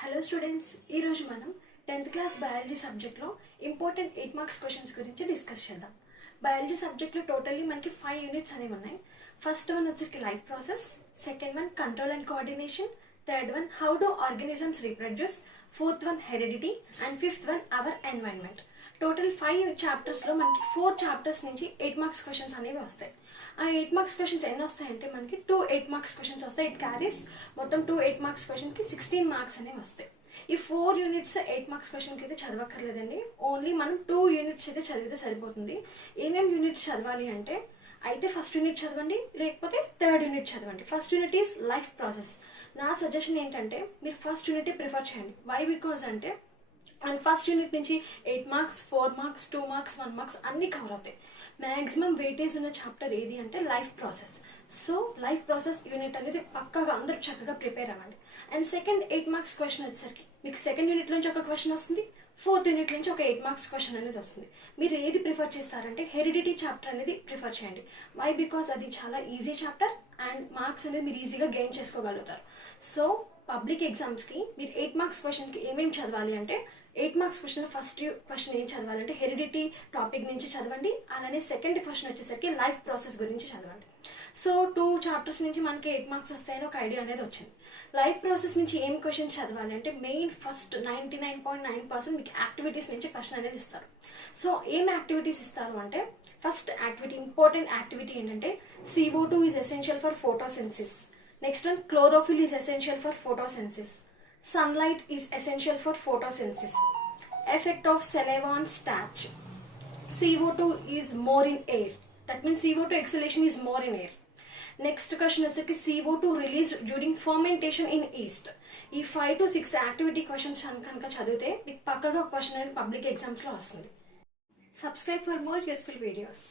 Hello students, ఈరోజు మనం 10th class biology సబ్జెక్ట్లో ఇంపార్టెంట్ 8 మార్క్స్ క్వశ్చన్స్ గురించి డిస్కస్ చేద్దాం. బయాలజీ సబ్జెక్ట్లో టోటల్లీ మనకి 5 యూనిట్స్ అనేవి ఉన్నాయి. ఫస్ట్ వన్ వచ్చరికి life process, second one control and coordination, third one how do organisms reproduce, fourth one heredity and fifth one our environment. Total 5 చాప్టర్స్లో మనకి 4 chapters నుంచి 8 మార్క్స్ క్వశ్చన్స్ అనేవి వస్తాయి. ఆ 8 మార్క్స్ క్వశ్చన్స్ ఎన్ని వస్తాయంటే మనకి 2 8 మార్క్స్ క్వశ్చన్స్ వస్తాయి. ఇట్ క్యారీస్ మొత్తం 2 8 మార్క్స్ క్వశ్చన్కి 16 మార్క్స్ అనేవి వస్తాయి. ఈ 4 యూనిట్స్ 8 మార్క్స్ క్వశ్చన్కి అయితే చదవక్కర్లేదండి. ఓన్లీ మనం 2 యూనిట్స్ అయితే చదివితే సరిపోతుంది. ఏమేమి యూనిట్స్ చదవాలి అంటే అయితే ఫస్ట్ యూనిట్ చదవండి, లేకపోతే థర్డ్ యూనిట్ చదవండి. First unit is life process. నా సజెషన్ ఏంటంటే మీరు ఫస్ట్ యూనిట్ ప్రిఫర్ చేయండి. వై బికాజ్ అంటే అండ్ ఫస్ట్ యూనిట్ నుంచి 8 మార్క్స్ 4 మార్క్స్ 2 మార్క్స్ 1 మార్క్స్ అన్నీ కవర్ అవుతాయి. మ్యాక్సిమం వెయిటేజ్ ఉన్న చాప్టర్ ఏది అంటే life process. So life process unit అనేది పక్కాగా అందరూ చక్కగా ప్రిపేర్ అవ్వండి. అండ్ సెకండ్ 8 మార్క్స్ క్వశ్చన్ వచ్చేసరికి మీకు సెకండ్ యూనిట్ నుంచి ఒక క్వశ్చన్ వస్తుంది, ఫోర్త్ యూనిట్ నుంచి ఒక 8 మార్క్స్ క్వశ్చన్ అనేది వస్తుంది. మీరు ఏది ప్రిఫర్ చేస్తారంటే హెరిడిటీ చాప్టర్ అనేది ప్రిఫర్ చేయండి. వై బికాజ్ అది చాలా ఈజీ చాప్టర్ అండ్ మార్క్స్ అనేది మీరు ఈజీగా గెయిన్ చేసుకోగలుగుతారు. సో పబ్లిక్ ఎగ్జామ్స్కి మీరు 8 మార్క్స్ క్వశ్చన్కి ఏమేమి చదవాలి అంటే 8 మార్క్స్ క్వశ్చన్ ఫస్ట్ క్వశ్చన్ ఏం చదవాలంటే హెరిడిటీ టాపిక్ నుంచి చదవండి. అలానే సెకండ్ క్వశ్చన్ వచ్చేసరికి లైఫ్ ప్రాసెస్ గురించి చదవండి. సో 2 చాప్టర్స్ నుంచి మనకి 8 మార్క్స్ వస్తాయని ఒక ఐడియా అనేది వచ్చింది. లైఫ్ ప్రాసెస్ నుంచి ఏం క్వశ్చన్స్ చదవాలి అంటే మెయిన్ ఫస్ట్ 99.9% మీకు యాక్టివిటీస్ నుంచి క్వశ్చన్ అనేది ఇస్తారు. సో ఏం యాక్టివిటీస్ ఇస్తారు అంటే ఫస్ట్ యాక్టివిటీ, ఇంపార్టెంట్ యాక్టివిటీ ఏంటంటే CO2 is essential for photosynthesis. Next one chlorophyll is essential for photosynthesis. Sunlight is essential for photosynthesis. Effect of saliva on starch. CO2 is more in air. That means CO2 exhalation is more in air. Next question is CO2 released during fermentation in yeast. ఈ 5 to 6 activity questions కనుక చదివితే మీకు పక్కగా question అనేది public ఎగ్జామ్స్లో వస్తుంది. Subscribe for more useful videos.